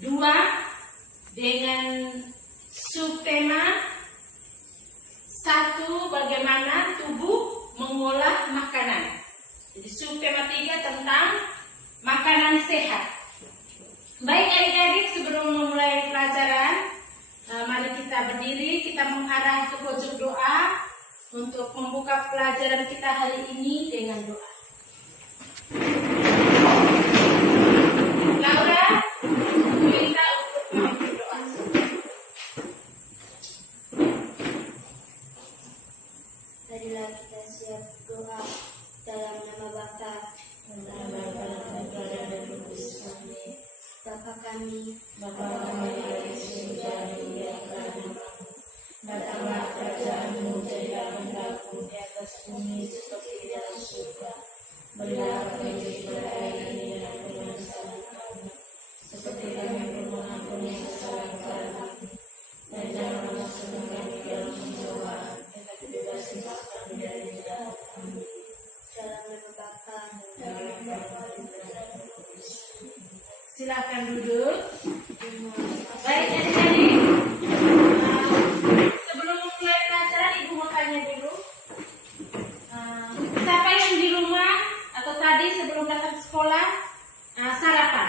2 dengan subtema 1 bagaimana tubuh mengolah makanan. Jadi subtema 3 tentang makanan sehat. Baik adik-adik, sebelum memulai pelajaran, mari kita berdiri, kita mengarah ke pojok doa untuk membuka pelajaran kita hari ini dengan doa. Laura, minta untuk memimpin doa. Marilah kita siap doa dalam nama Bapa dan Bapa kami, yang di surga, dimuliakan namamu. Datanglah kerajaanmu, jadilah kehendakmu di atas bumi seperti di dalam surga. Berilah kami rezeki hari ini dan ampuni kesalahan kami, seperti kami pun mengampuni kesalahan kami. Dan jangan masukkan kami ke dalam pencobaan, tetapi bebaskanlah kami dari jahat. Amin. Dalam nama Bapa dan Bapa dan Roh Kudus. Silakan duduk. Baik adik-adik, sebelum mulai pelajaran ibu mau tanya dulu, siapa yang di rumah atau tadi sebelum datang ke sekolah sarapan?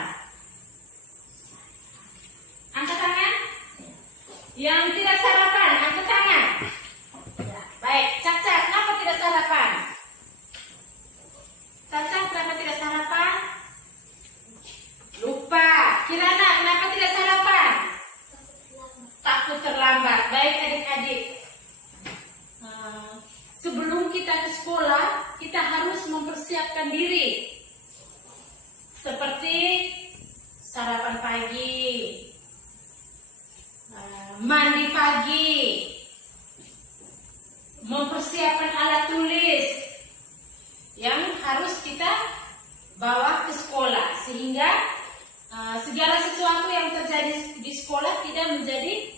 Angkat tangan. Yang tidak sarapan, angkat tangan. Baik, Caca, kenapa tidak sarapan? Caca, kenapa tidak sarapan? Lupa. Kirana, kenapa tidak sarapan? Takut terlambat. Baik adik-adik, sebelum kita ke sekolah, kita harus mempersiapkan diri. Seperti sarapan pagi, mandi pagi, mempersiapkan alat tulis yang harus kita bawa ke sekolah, sehingga segala sesuatu yang terjadi di sekolah tidak menjadi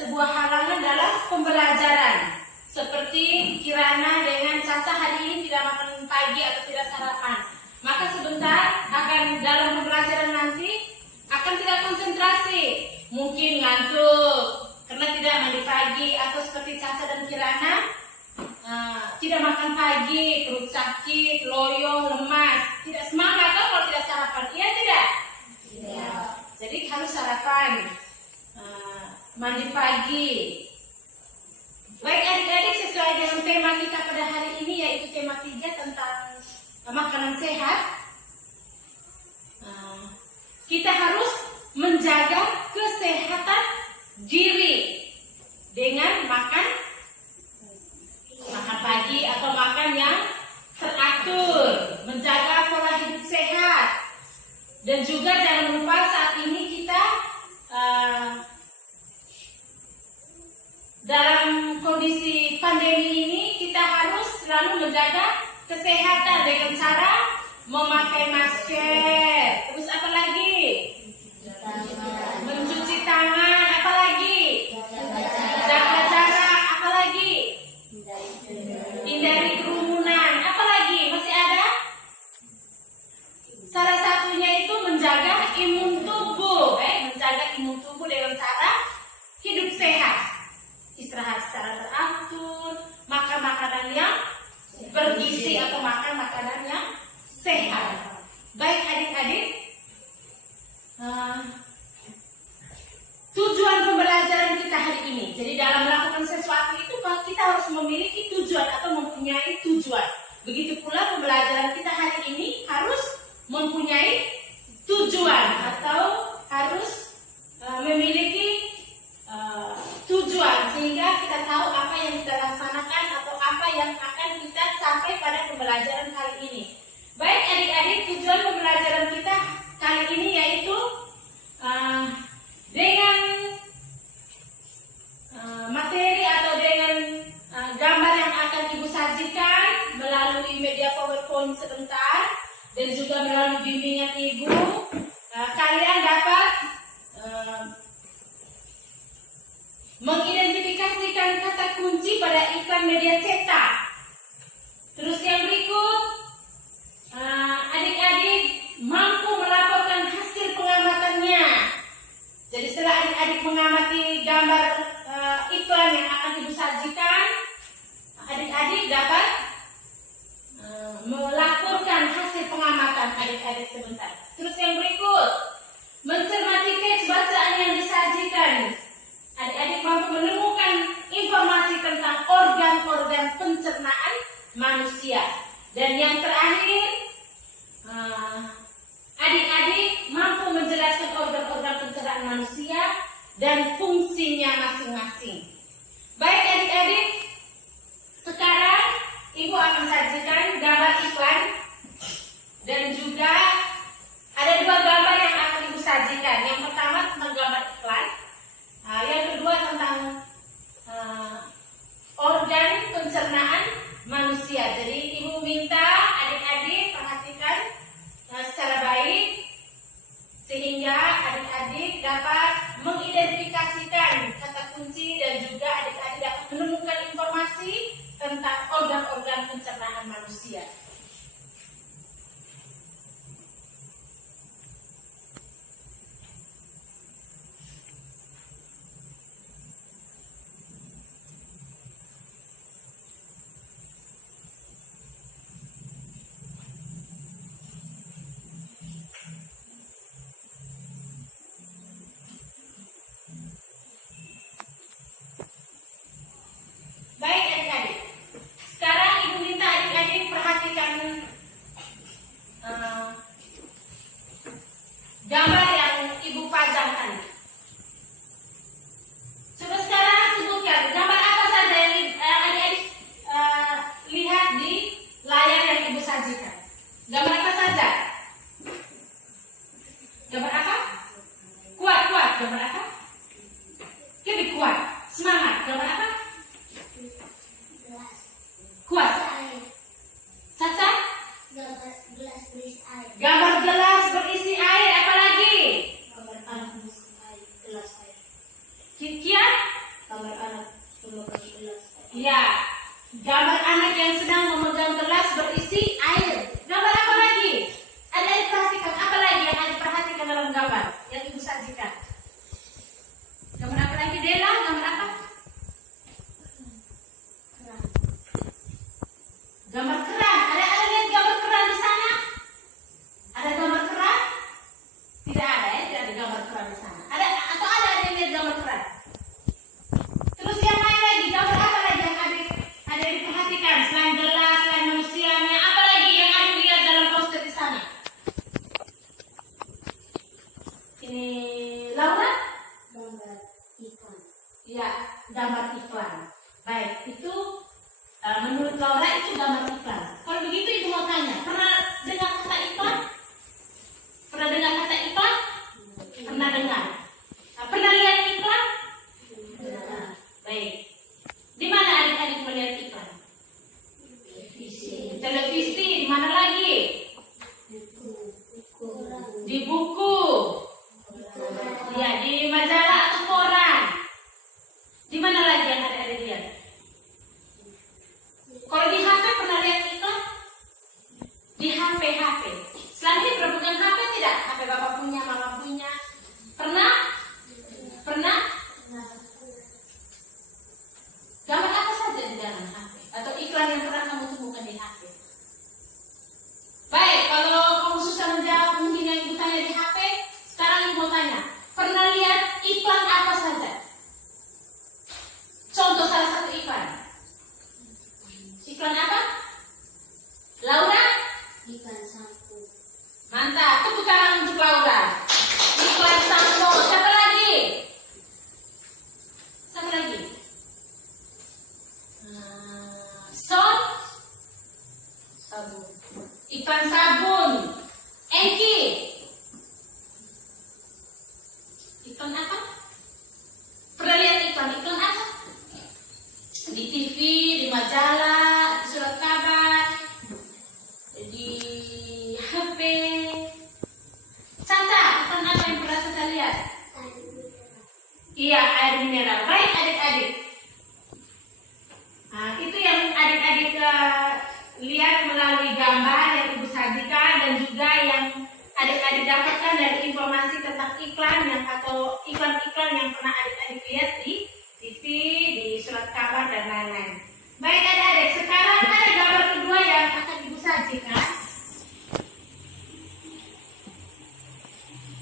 sebuah halangan dalam pembelajaran. Seperti Kirana dengan Caca hari ini tidak makan pagi atau tidak sarapan, maka sebentar akan dalam pembelajaran nanti akan tidak konsentrasi, mungkin ngantuk karena tidak mandi pagi, atau seperti Caca dan Kirana tidak makan pagi, perut sakit, loyo, lemas, tidak semangat kalau tidak sarapan. Iya tidak? Iya. Jadi harus sarapan, mandi pagi. Baik adik-adik, sesuai dengan tema kita pada hari ini, yaitu tema 3 tentang makanan sehat. Kita harus menjaga kesehatan diri dengan makan pagi atau makan yang teratur, menjaga pola hidup sehat. Dan juga jangan lupa saat ini kita dalam kondisi pandemi ini, kita harus selalu menjaga kesehatan dengan cara memakai masker. Terus apa lagi? Mencuci tangan. Apa lagi? Jaga jarak. Apa lagi? Hindari kerumunan. Apa lagi? Masih ada? Salah satunya itu menjaga imun tubuh. Menjaga imun tubuh dengan cara hidup sehat. Istirahat secara teratur, makan makanan yang bergizi atau makan makanan yang sehat. Baik adik-adik, tujuan pembelajaran kita hari ini. Jadi dalam melakukan sesuatu itu kita harus memiliki tujuan atau mempunyai tujuan. Begitu pula pembelajaran kita hari ini harus mempunyai tujuan atau harus memiliki tujuan, sehingga kita tahu apa yang kita laksanakan atau apa yang akan kita capai pada pembelajaran kali ini. Baik adik-adik, tujuan pembelajaran kita kali ini yaitu dengan materi atau dengan gambar yang akan ibu sajikan melalui media PowerPoint sebentar dan juga melalui bimbingan ibu, kalian dapat mengidentifikasikan kata kunci pada iklan media cetak. Terus yang berikut, adik-adik mampu melaporkan hasil pengamatannya dapat melaporkan hasil pengamatan adik-adik sebentar. Terus yang berikut, mencermati teks bacaan yang disajikan. Adik-adik mampu menemukan informasi tentang organ-organ pencernaan manusia. Dan yang terakhir, adik-adik mampu menjelaskan organ-organ pencernaan manusia dan fungsinya masing-masing. Baik adik-adik, sekarang Ibu akan sajikan gambar iklan dan juga ada dua gambar yang akan Ibu sajikan. Yang pertama tentang gambar iklan, yang kedua tentang organ pencernaan manusia. Jadi Ibu minta adik-adik perhatikan secara baik sehingga adik-adik dapat mengidentifikasikan kata kunci dan juga adik-adik dapat menemukan informasi tentang organ-organ pencernaan manusia. Baik adik-adik, sekarang Ibu minta adik-adik perhatikan gambar yang Ibu pajangkan. Coba sekarang sebutkan gambar apa saja yang adik-adik lihat di layar yang Ibu sajikan. Gambar apa saja? Gambar apa? Kuat, gambar apa? Lebih kuat, semangat, gambar apa? Kuat. Caca? Gelas berisi air. Gambar gelas berisi air. Apa lagi? Gambar anak berisi air. Gelas air. Kian? Gambar anak memegang gelas air. Ya. Gambar anak yang sedang memegang gelas berisi air. Gambar apa lagi? Adik-adik perhatikan. Apa lagi yang adik perhatikan dalam gambar yang Ibu sajikan? Gambar apa lagi, Dela? Gambar apa? Gambar keran. Ada lihat gambar keran di sana? Ada gambar keran? Tidak ada ya, tidak ada gambar keran di sana. Ada atau ada yang lihat gambar keran? Terus yang lain lagi, gambar apa lagi yang ada diperhatikan selain gelas, selain manusianya? Apa lagi yang ada lihat dalam poster di sana? Ini Laura? Gambar ikan. Ya, gambar iklan. Baik, itu menurut Laura itu gambar iklan. Kalau begitu Ibu mau tanya, pernah dengar kata iklan? Pernah dengar kata iklan? Pernah dengar. Pernah lihat iklan? Baik. Di mana adik-adik melihat iklan? Televisi. Di mana lagi? Di buku. Ya, di majalah atau koran. Di mana lagi yang adik-adik lihat? Kalau di HP pernah lihat iklan? Di HP. Selain ini pernah pegang HP tidak? HP bapak punya, mama punya. Pernah? Gambar apa saja di dalam HP? Atau iklan yang pernah kamu temukan di HP? Baik, kalau kamu susah menjawab mungkin yang Ibu tanya di HP, sekarang Ibu mau tanya, pernah lihat iklan apa saja? Contoh salah satu iklan. Iklan apa? Laura? Ikan sampo. Mantap, tepuk tangan untuk Laura. Iklan sampo. Siapa lagi? Sabun. Iklan sabun. Engki. Iklan apa? Pernah lihat iklan apa? Di TV, di majalah, di surat kabar, di HP. Caca, iklan apa yang pernah Caca lihat? Iya, air mineral. Baik adik-adik. Nah, itu yang adik-adik lihat melalui gambar yang Ibu sajikan dan juga yang adik-adik dapatkan dari informasi tentang iklan yang atau iklan-iklan yang pernah adik-adik lihat di TV, di surat kabar dan lain-lain. Baik adik-adik, sekarang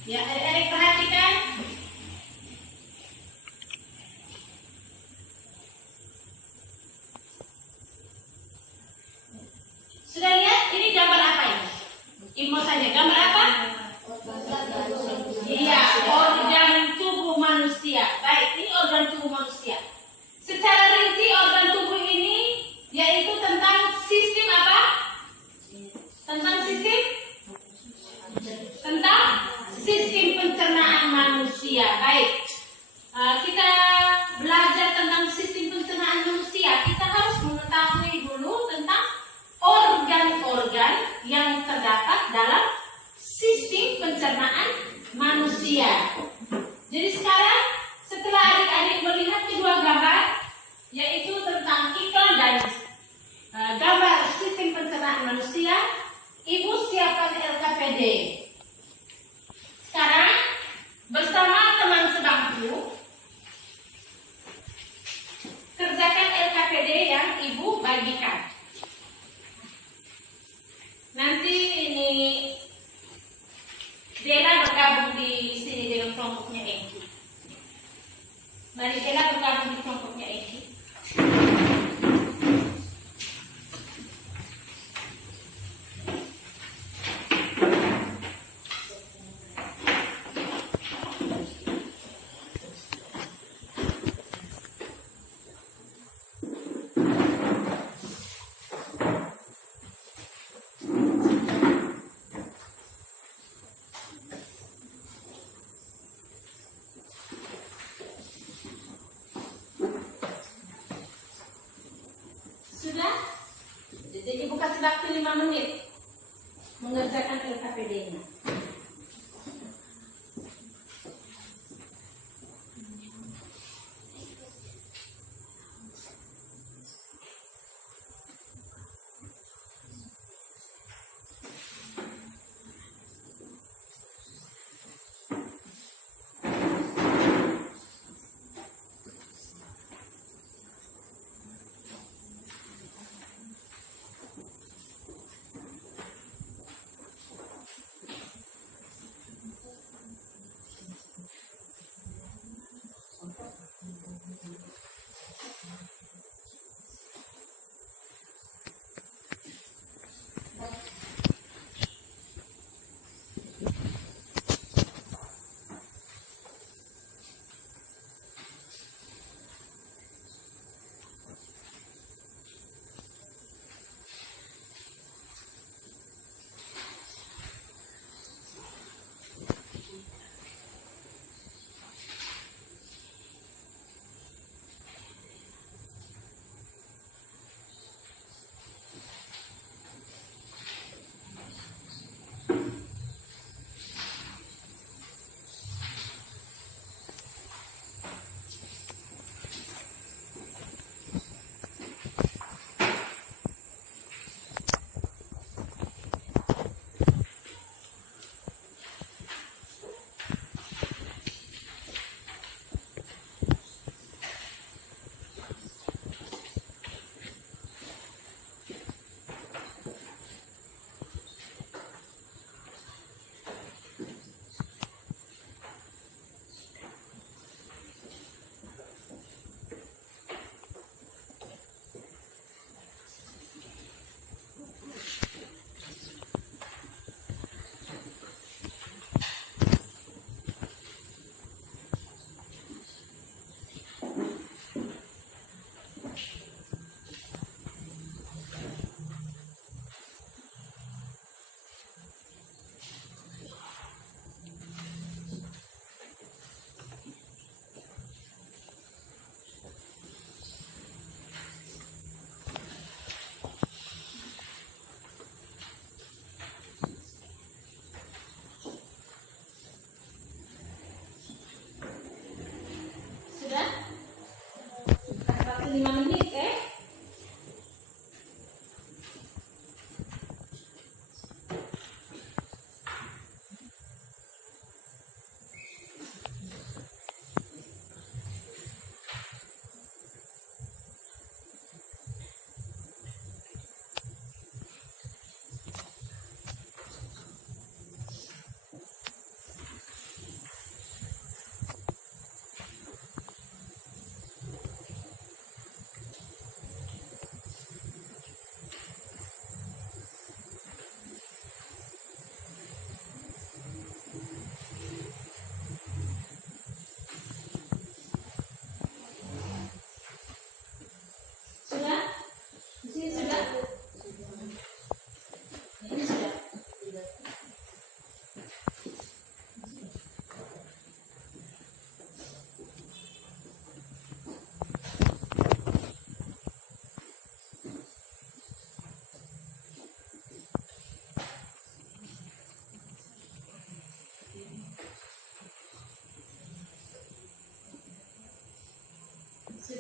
Ya, adik-adik perhatikan. Sudah lihat ini gambar apa ini? Info saja, gambar apa? Iya, organ tubuh manusia. Baik, ini organ tubuh manusia. Secara rinci organ tubuh ini yaitu tentang sistem apa? Tentang sistem pencernaan manusia. Baik, kita belajar tentang sistem pencernaan manusia. Kita harus mengetahui dulu tentang organ-organ yang terdapat dalam sistem pencernaan manusia. Jadi sekarang setelah adik-adik melihat kedua gambar, yaitu tentang iklan dan gambar sistem pencernaan manusia, Ibu siapkan LKPD. Sekarang bersama teman sebangku kerjakan LKPD yang Ibu bagikan. Nanti ini Dela bergabung di sini dengan kelompoknya Eki. Mari Dela bergabung di kelompoknya Eki. Sudah? Jadi Ibu kasih waktu 5 menit mengerjakan LKPD-nya.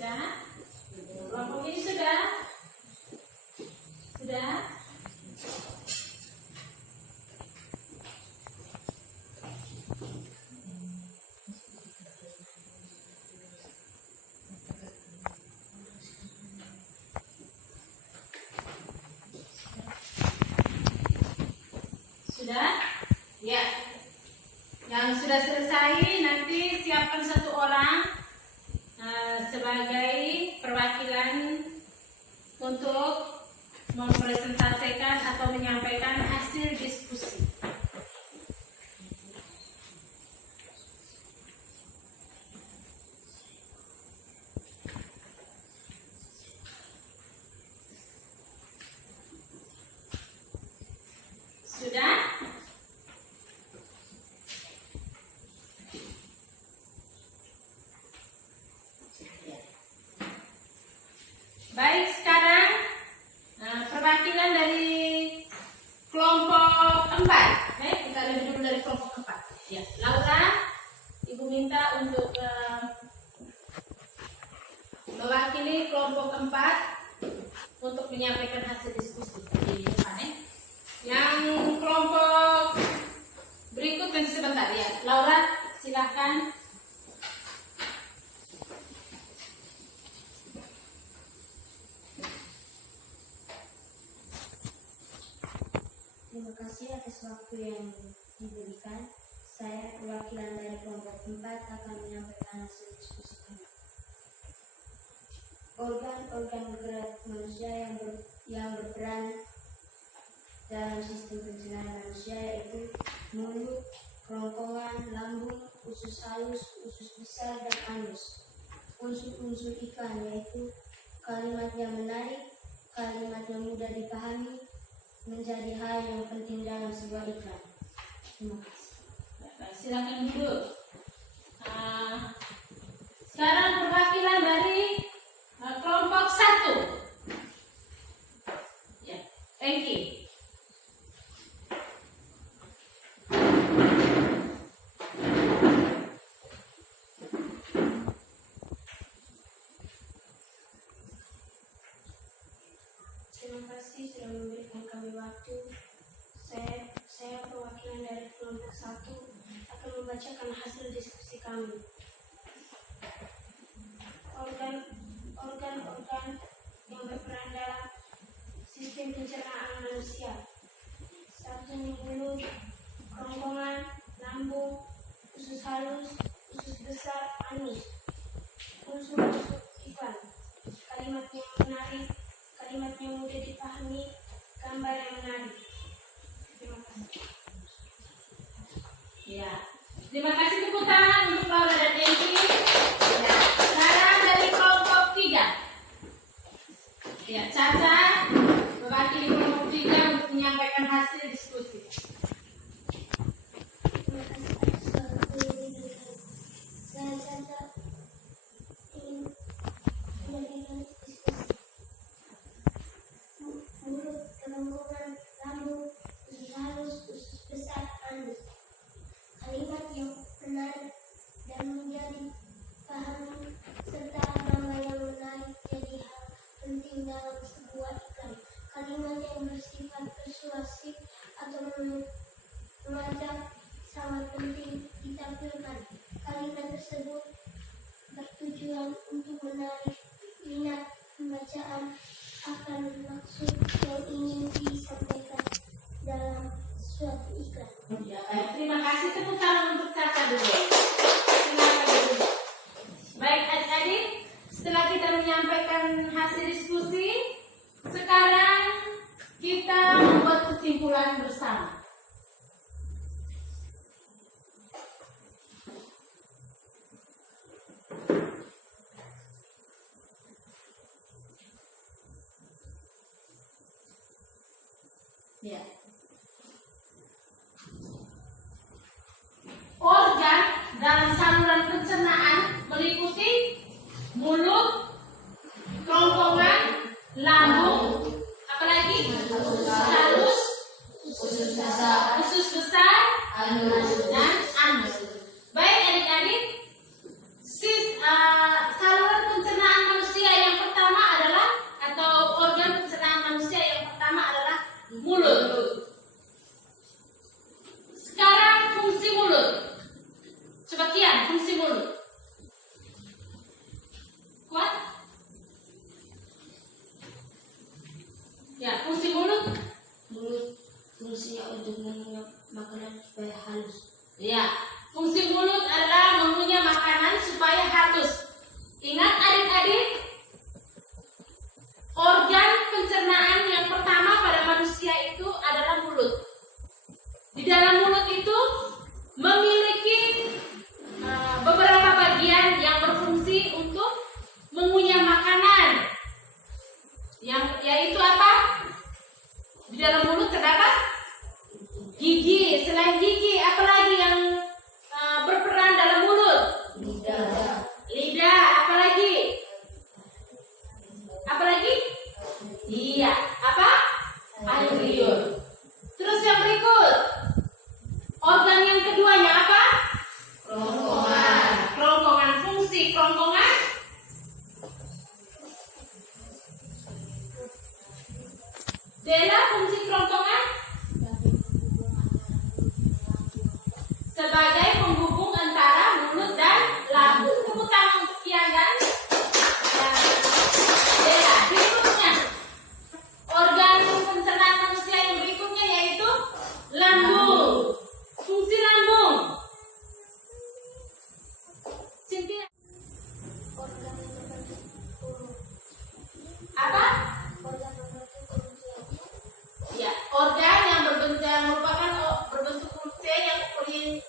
Sudah? Kelompok ini sudah? Sudah? Sudah? Ya. Yang sudah selesai nanti siapkan satu orang sebagai perwakilan untuk mempresentasikan atau menyampaikan hasil diskusi. Sudah? Baik, sekarang perwakilan dari kelompok 4. Kita lihat dulu dari kelompok 4. Ya, Laura, Ibu minta untuk mewakili kelompok 4 untuk menyampaikan hasil diskusi di depan. Yang kelompok berikut nanti sebentar ya. Laura, silahkan. Terima kasih atas waktu yang diberikan. Saya perwakilan dari kelompok 4 akan menyampaikan hasil diskusi kami. Organ-organ gerak manusia yang berperan dalam sistem pencernaan manusia yaitu mulut, kerongkongan, lambung, usus halus, usus besar, dan anus. Unsur-unsur iklan yaitu kalimat yang menarik, kalimat yang mudah dipahami, menjadi hal yang penting dalam sebuah iklan. Terima kasih. Silakan duduk. Sekarang perwakilan dari kelompok 1. Ya, Engki. Terima kasih sudah memberikan kami waktu. Saya perwakilan dari kelompok 1 akan membacakan hasil diskusi kami. Organ-organ yang berperan dalam sistem pencernaan manusia. Satu, mulut, kerongkongan, lambung, usus halus, usus besar, anus. Unsur-unsur iklan. Kalimat yang menarik, kalimat yang mudah dipahami, gambar yang menarik. Terima kasih. Ya, terima kasih tepuk tangan untuk Laura dan Engki. Ya, sekarang dari kelompok 3. Ya, Caca mewakili kelompok 3 untuk menyampaikan hasil diskusi. Terima kasih atas waktu yang diberikan. Saya Caca ingin menyampaikan diskusi. Mulut, kerongkongan, lambung, usus halus, usus besar, anus. Kalimat yang menarik dan mudah dipahami serta gambar yang menarik jadi hal penting dalam sebuah iklan. Kalimat yang bersifat persuasif atau mengajak sangat penting ditampilkan. Kalimat tersebut bertujuan untuk menarik minat pembacaan akan maksud yang ingin disampaikan dalam suatu iklan. Ya, baik. Terima kasih, tepuk tangan untuk Caca dulu. Silakan dulu. Baik, adik-adik, setelah kita menyampaikan hasil diskusi, sekarang kita membuat kesimpulan bersama. Ya. Organ dalam saluran pencernaan meliputi mulut, kerongkongan, lambung, apalagi halus, usus besar, dan anus. Baik adik-adik, saluran pencernaan manusia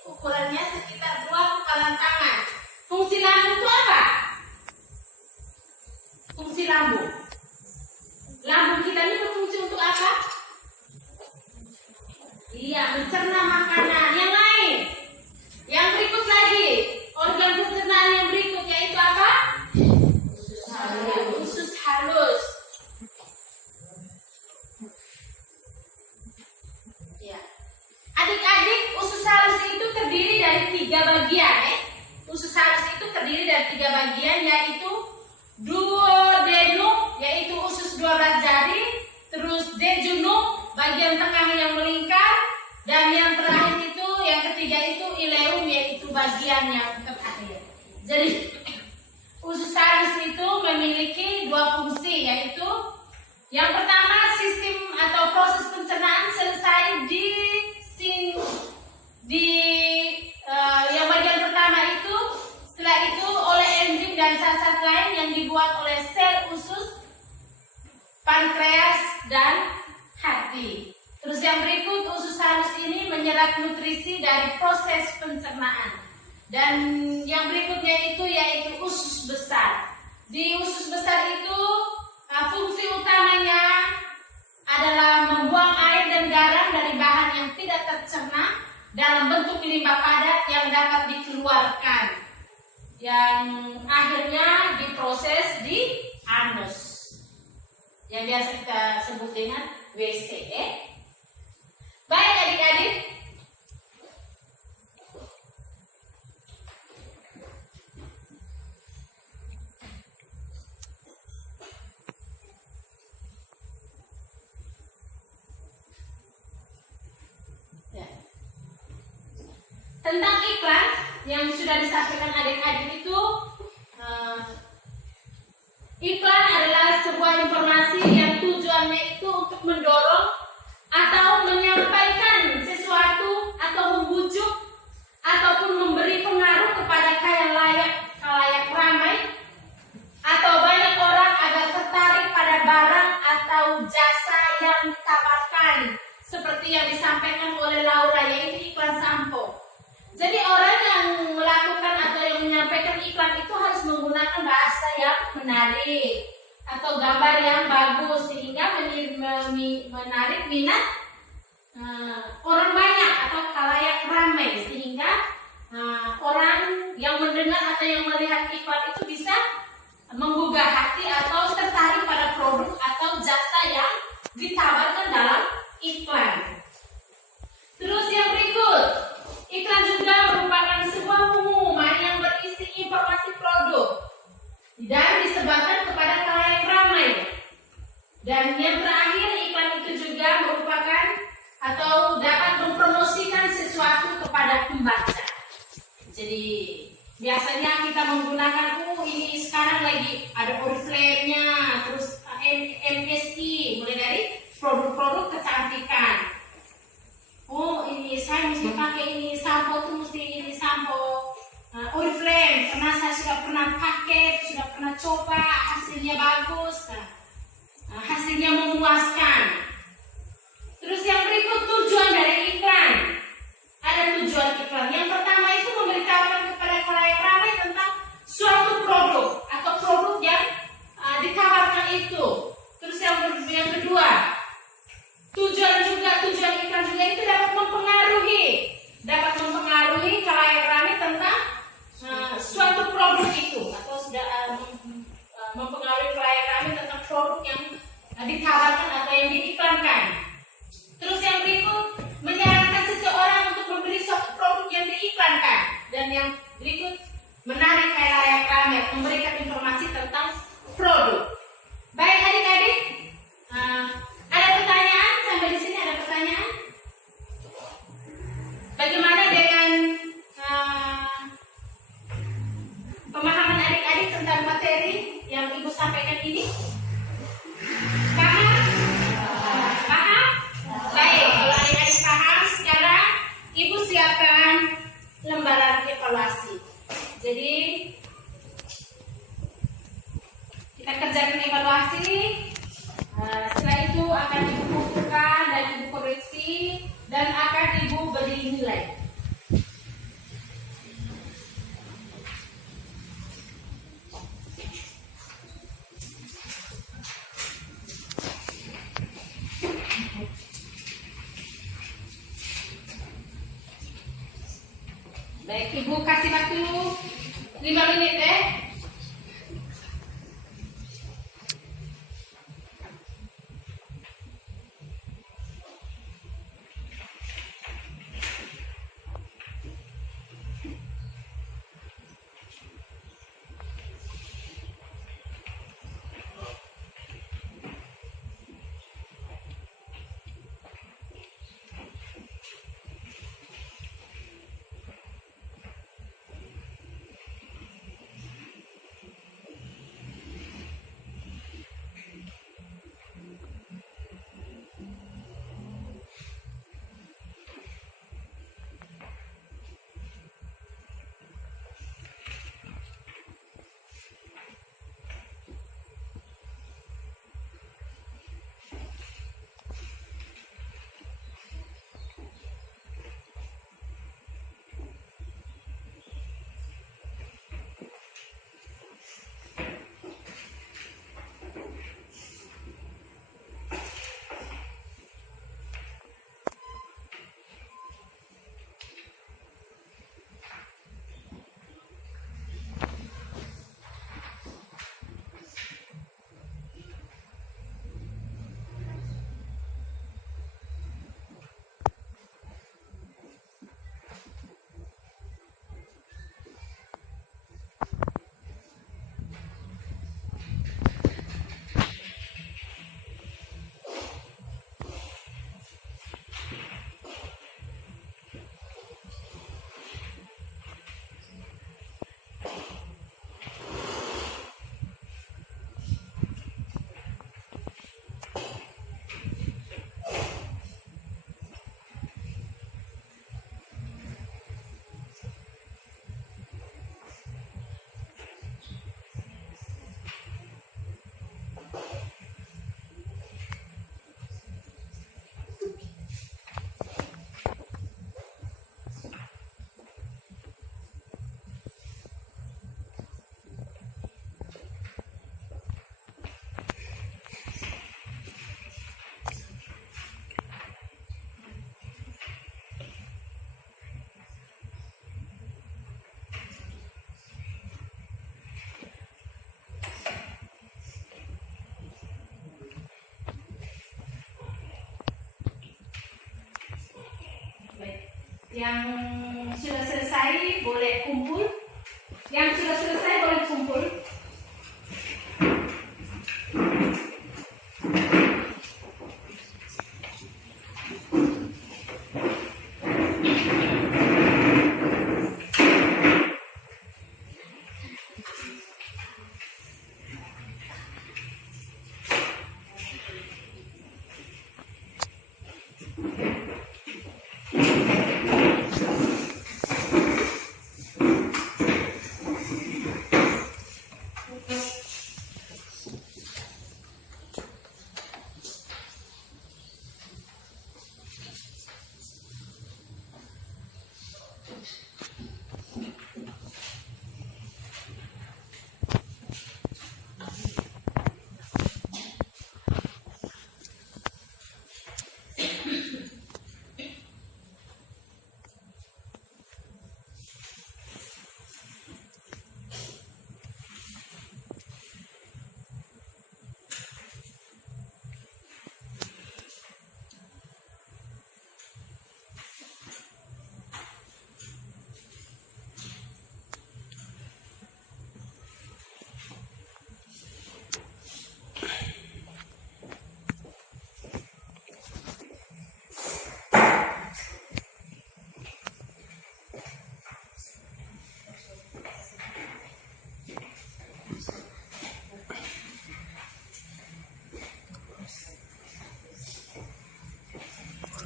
ukurannya sekitar 2 kepalan tangan. Fungsi lambung itu apa? Fungsi lambung. Lambung kita ini berfungsi untuk apa? Iya, mencerna makanan. Yang lain, yang berikut lagi, organ pencernaan yang berikut yaitu apa? Usus halus. Ya. Adik-adik, usus halus itu terdiri dari 3 bagian. Usus halus itu terdiri dari 3 bagian, yaitu duodenum, yaitu usus 12 jari, terus jejunum, bagian tengah yang melingkar, dan yang terakhir itu, yang ketiga itu ileum, yaitu bagian yang terakhir. Jadi usus halus itu memiliki 2 fungsi, yaitu yang pertama, sistem atau proses pencernaan selesai yang bagian pertama itu, setelah itu oleh enzim dan zat-zat lain yang dibuat oleh sel usus, pankreas, dan hati. Terus yang berikut, usus halus ini menyerap nutrisi dari proses pencernaan. Dan yang berikutnya itu yaitu usus besar. Di usus besar itu fungsi utamanya adalah membuang air dan garam dari bahan yang tidak tercerna dalam bentuk limbah padat yang dapat dikeluarkan, yang akhirnya diproses di anus, yang biasa kita sebut dengan WC. Baik adik-adik, tentang iklan yang sudah disampaikan adik-adik itu, iklan adalah sebuah informasi yang tujuannya itu untuk mendorong atau menyampaikan sesuatu atau membujuk ataupun memberi pengaruh kepada khalayak ramai atau banyak orang agar tertarik pada barang atau jasa yang ditawarkan, seperti yang disampaikan oleh Laura, yaitu iklan sampo. Jadi orang yang melakukan atau yang menyampaikan iklan itu harus menggunakan bahasa yang menarik atau gambar yang bagus sehingga menarik minat orang banyak atau khalayak ramai, sehingga orang yang mendengar atau yang melihat iklan itu bisa menggugah hati atau tertarik pada produk atau jasa yang ditawarkan dalam iklan. Terus yang berikut, iklan juga merupakan sebuah pengumuman yang berisi informasi produk dan disebarkan kepada khalayak ramai. Dan yang terakhir, iklan itu juga merupakan atau dapat mempromosikan sesuatu kepada pembaca. Jadi biasanya kita menggunakan, ini sekarang lagi ada Oriflame-nya, terus MSI, mulai dari produk-produk kecantikan. Oh, ini saya mesti pakai ini sampo, tuh mesti ini sampo Oriflame, karena saya sudah pernah pakai, sudah pernah coba, hasilnya bagus, hasilnya memuaskan. Terus yang berikut, tujuan dari iklan. Ada tujuan iklan. Yang pertama itu memberitahukan kepada khalayak ramai tentang suatu produk atau produk yang ditawarkan itu. Terus yang kedua, tujuan iklan juga itu dapat mempengaruhi khalayak ramai tentang suatu produk itu, atau sudah mempengaruhi khalayak ramai tentang produk yang ditawarkan atau yang diiklankan. Terus yang berikut, menyarankan seseorang untuk membeli suatu produk yang diiklankan. Dan yang berikut, menarik khalayak ramai, memberikan informasi tentang produk. Baik adik-adik, ada pertanyaan? Sampai di sini ada pertanyaan? Bagaimana dengan pemahaman adik-adik tentang materi yang Ibu sampaikan ini? Paham? Paham? Baik, kalau adik-adik paham, sekarang Ibu siapkan lembaran evaluasi. Jadi Baik, Ibu kasih waktu 5 menit ya. Yang sudah selesai boleh kumpul. Yang sudah selesai boleh kumpul.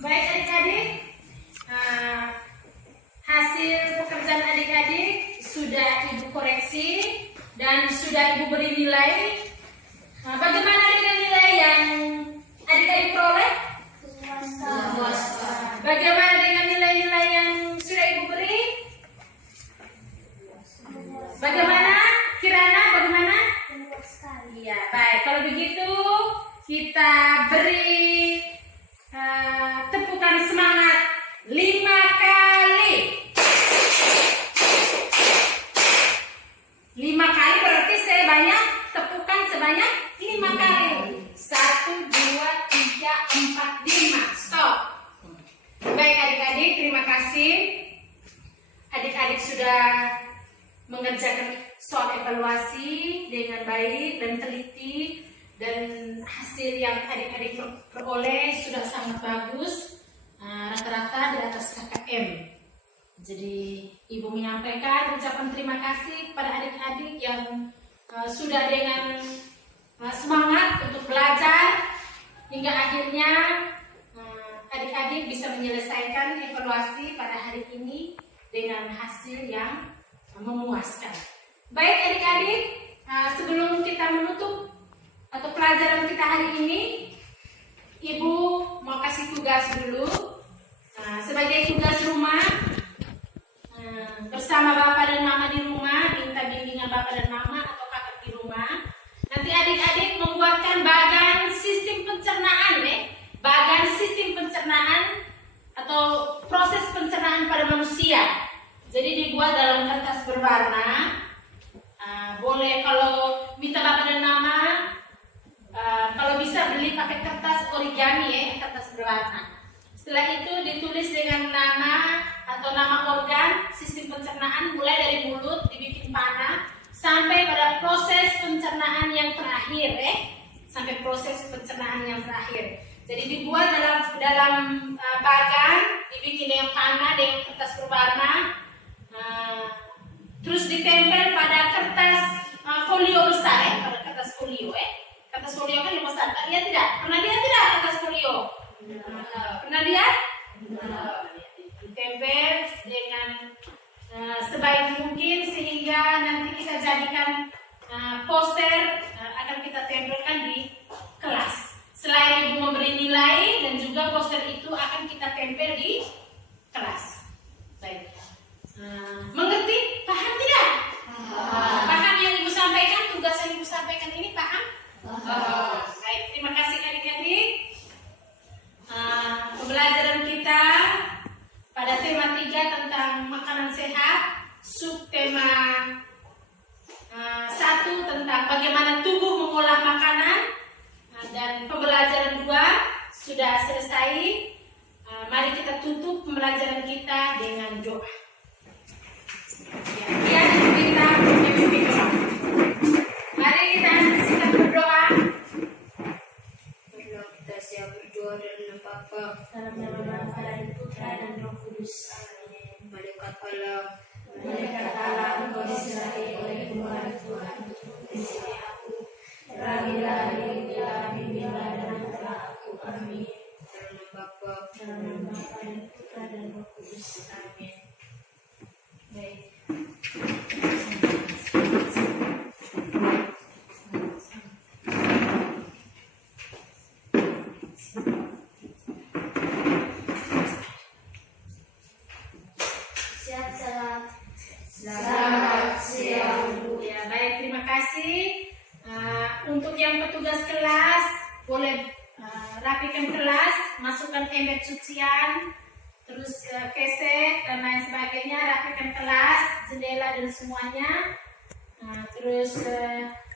Baik adik-adik, hasil pekerjaan adik-adik sudah Ibu koreksi dan sudah Ibu beri nilai. Bagaimana dengan nilai yang adik-adik peroleh? Puas. Bagaimana dengan nilai-nilai yang sudah Ibu beri? Bagaimana? Kirana, bagaimana? Iya, baik. Kalau begitu kita beri tepukan semangat 5 kali. sudah mengerjakan soal evaluasi dengan baik dan teliti, dan hasil yang adik-adik peroleh sudah sangat bagus, rata-rata di atas KKM. Jadi Ibu menyampaikan ucapan terima kasih kepada adik-adik yang sudah dengan semangat untuk belajar hingga akhirnya adik-adik bisa menyelesaikan evaluasi pada hari ini dengan hasil yang memuaskan. Baik adik-adik, sebelum kita menutup atau pelajaran kita hari ini, Ibu mau kasih tugas dulu. Sebagai tugas rumah, bersama Bapak dan Mama di rumah, minta bimbingan Bapak dan Mama atau kakak di rumah. Nanti adik-adik membuatkan bagan sistem pencernaan, bagan sistem pencernaan atau proses pencernaan pada manusia. Jadi dibuat dalam kertas berwarna. Boleh kalau minta Bapak dan Mama, kalau bisa beli pakai kertas origami, kertas berwarna. Setelah itu ditulis dengan nama atau nama organ sistem pencernaan, mulai dari mulut dibikin panah sampai pada proses pencernaan yang terakhir, sampai proses pencernaan yang terakhir. Jadi dibuat dalam bagan, dibikin dengan panah dengan kertas berwarna, terus ditempel pada kertas folio besar, pada kertas folio, kertas folio kan yang besar. Lihat tidak? Pernah lihat tidak kertas folio? Pernah lihat? Ditempel dengan sebaik mungkin sehingga nanti kita jadikan poster, akan kita tempelkan di kelas. Selain Ibu memberi nilai, dan juga poster itu akan kita tempel di kelas. Baik. Mengerti? Paham tidak? Paham yang Ibu sampaikan? Tugas yang Ibu sampaikan ini paham? Baik, terima kasih adik-adik. Pembelajaran kita pada tema 3 tentang makanan sehat, subtema 1 tentang bagaimana tubuh mengolah makanan, dan pembelajaran 2 sudah selesai. Mari kita tutup pembelajaran kita dengan doa. Ya, kita memimpin doa. Mari kita siap berdoa. Marilah kita siap berdoa dalam nama Bapa, Dalam nama Bapa dan Putra dan Roh Kudus. Amin. Malaikat Allah, Malaikat Allah, Engkau diserahi oleh Tuhan untuk menyertai aku. Terangilah dirilah, bimbinglah dan antarlah aku. Amin. dalam nama Bapa, Dalam nama Bapa dan Putra dan Roh Kudus. Amin. Baik. siap salat. Selamat siang, Bu. Ya, baik, terima kasih. Untuk yang petugas kelas, boleh rapikan kelas, masukkan ember cucian, terus kesek dan lain sebagainya, rapikan kelas, jendela dan semuanya. Terus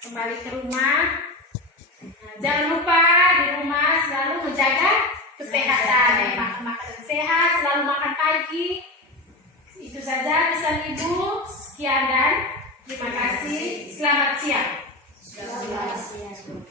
kembali ke rumah. Jangan lupa di rumah selalu menjaga kesehatan, makan sehat, selalu makan pagi. Itu saja pesan Ibu. Sekian dan terima kasih. Selamat siang. Selamat siang.